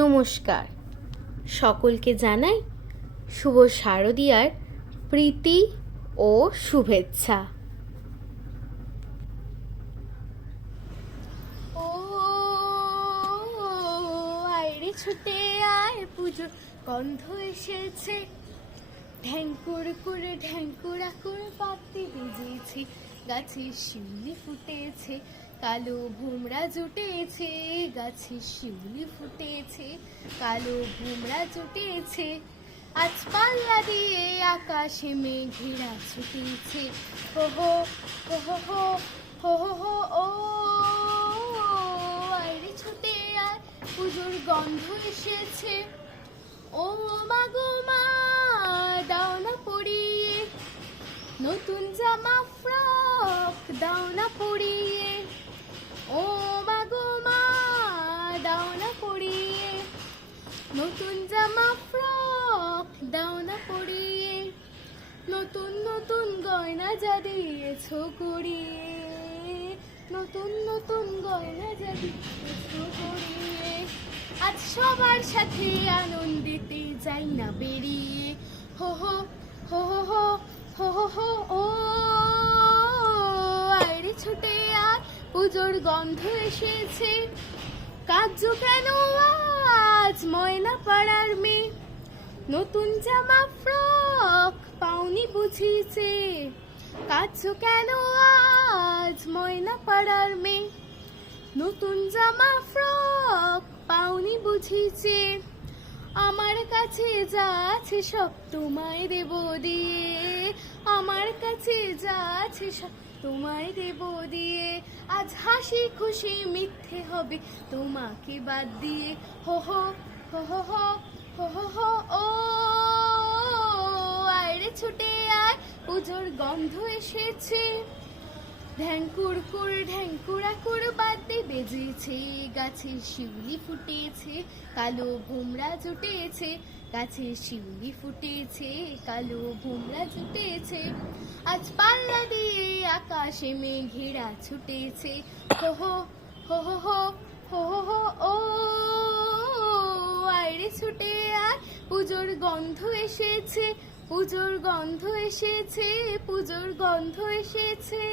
নমস্কার। সকলকে জানাই শুভ শারদীয়ার প্রীতি ও শুভেচ্ছা। ও আয়রে ছুটে আয় পুজো, গন্ধ এসেছে। ঢ্যাঙ্কুর করে ঢ্যাঙ্কুরা করে পাতি বেজেছে গাছে শিউলি ফুটেছে কালো ভুমরা জুটেছে, গাছে শিউলি ফুটেছে, কালো ভুমরা জুটেছে, আজ পাল্লা দিয়ে আকাশে মেঘেরা ছুটেছে। হো হো হো হো হো হো ও, আরে ছুটে আয় পুজোর গন্ধ এসেছে। ও মা গো মা, দাও না নতুন জামা ফ্রক দাও না ও মা গো মা, দাও না পরিয়ে নতুন জামা ফ্রক, দাও না পরিয়ে নতুন নতুন গয়না যা দিয়েছ করিয়ে নতুন নতুন গয়না যা দিয়েছ করিয়ে আজ সবার সাথে আনন্দিতে যাই না বেরিয়ে। হো হো হো হো হো হো হো হো ও আয়রে ছুটে আর পুজোর গন্ধ এসেছে। কাজ কেন? আজ ময়না পাড়ার মেয়ে। নতুন জামা ফ্রক পাউনি বুঝিছে। কাজ কেন? আজ ময়না পাড়ার মেয়ে। নতুন জামা ফ্রক পাউনি বুঝিছে। আমার কাছে যা আছে সব তোমায় দেব দিয়ে। আমার কাছে যা আছে তোমায় দেব দিয়ে। আজ হাসি খুশি মিথ্যে হবে, তোমাকে বাদ দিয়ে। হো হো হো হো হো হো ও। ছুটে আয় পুজোর গন্ধ এসেছে। ঢ্যাঙ্কুর কুর ঢ্যাঙ্কুরা গেজেছে গাছে শিউলি ফুটেছে, কালো ভোমরা জুটেছে, গাছে শিউলি ফুটেছে, কালো ভোমরা জুটেছে। আজ পাল্লা দিয়ে আকাশে মেঘেরা ছুটেছে। হো হো হো হো হো হো হো ও আরে ছুটে আর পুজোর গন্ধ এসেছে, পুজোর গন্ধ এসেছে, পুজোর গন্ধ এসেছে।